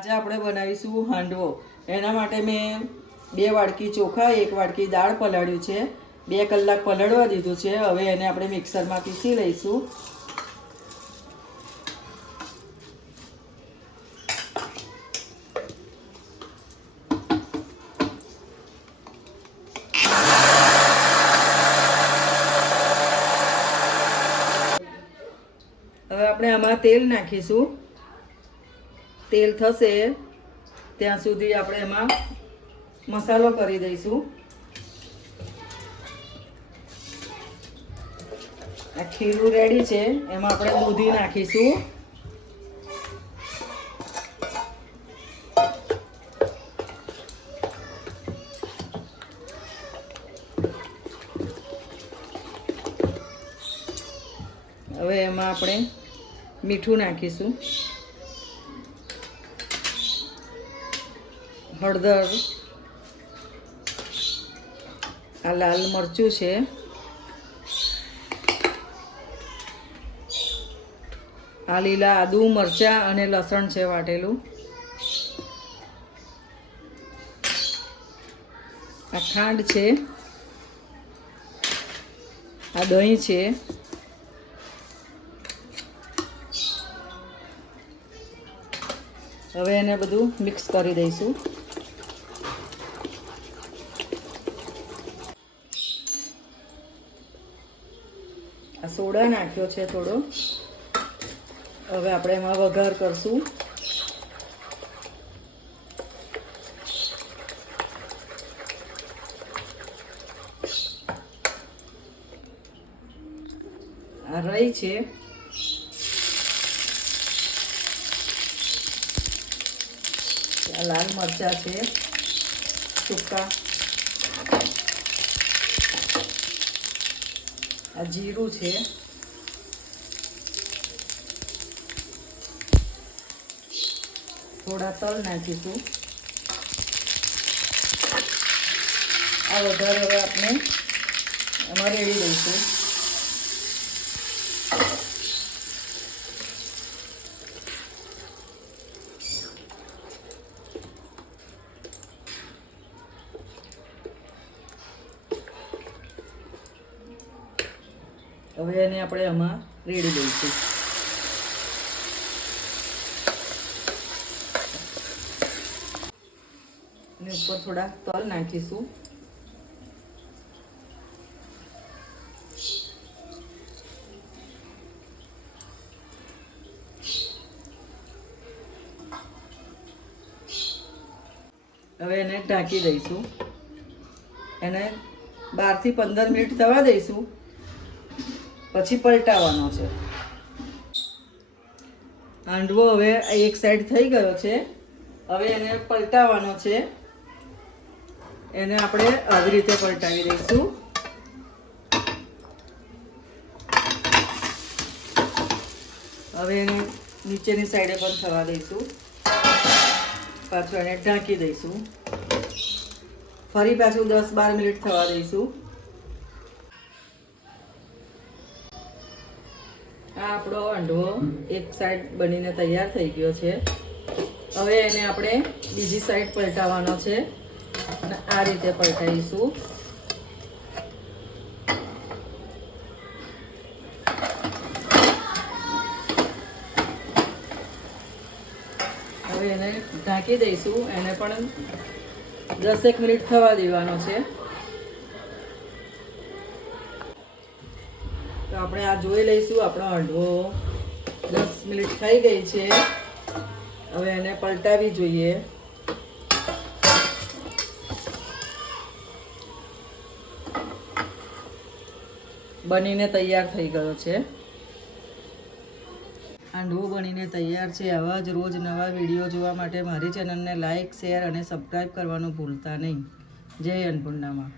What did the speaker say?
આજે આપણે બનાવીશું હાંડવો। એના માટે મેં 2 વાડકી ચોખા 1 વાડકી દાળ પલાળ્યું છે, 2 કલાક પલાળવા દીધું છે। હવે એને આપણે મિક્સરમાં પીસી લઈશું। હવે આપણે આમાં તેલ નાખીશું। તેલ થશે ત્યાં સુધી આપણે એમાં મસાલો કરી દઈશું। આ ખીરું રેડી છે, એમાં આપણે દૂધી નાખીશું। હવે એમાં આપણે મીઠું નાખીશું, હળદર, આ લાલ મરચું છે, આ લીલા આદુ મરચાં અને લસણ છે વાટેલું, આ ખાંડ છે, આ દહીં છે, હવે એને બધું મિક્સ કરી દઈશું। આ સોડા નાખ્યો છે થોડો। હવે આપણે એમાં વઘાર કરશું। આ રાઈ છે, આ લાલ મરચાં છે સૂકા, આ જીરું છે, થોડા તલ નાખીશું। આ વઘાર હવે આપણે એમાં રેડી દઈશું। હવે એને આપણે આમાં રેડી દઈશું। અને ઉપર થોડા તલ નાખીશું। હવે એને ઢાંકી દઈશું, એને 12 થી 15 મિનિટ થવા દઈશું, પછી પલટાવવાનો છે। હાંડવો હવે એક સાઈડ થઈ ગયો છે, હવે એને પલટાવવાનો છે। એને આપણે આવી રીતે પલટાવી દઈશું। હવે એને નીચેની સાઈડે પણ થવા દઈશું, પાછું એને ઢાંકી દઈશું, ફરી પાછું 10-12 મિનિટ થવા દઈશું। આ આપણો હાંડવો એક સાઈડ બનીને તૈયાર થઈ ગયો છે। હવે એને આપણે બીજી સાઈડ પલટાવવાનો છે અને આ રીતે પલટાવીશું। હવે એને ઢાંકી દઈશું, એને પણ 10 મિનિટ થવા દેવાનો છે। તો આપણે આ જોઈ લઈશું, આપણો હાંડવો 10 મિનિટ થઈ ગઈ છે। હવે એને પલટાવી જોઈએ। બનીને તૈયાર થઈ ગયો છે। હાંડવો બનીને તૈયાર છે। આવા જ રોજ નવા વિડીયો જોવા માટે મારી ચેનલને લાઈક, શેર અને સબસ્ક્રાઈબ કરવાનું ભૂલતા નહીં। જય અન્નપૂર્ણામાં।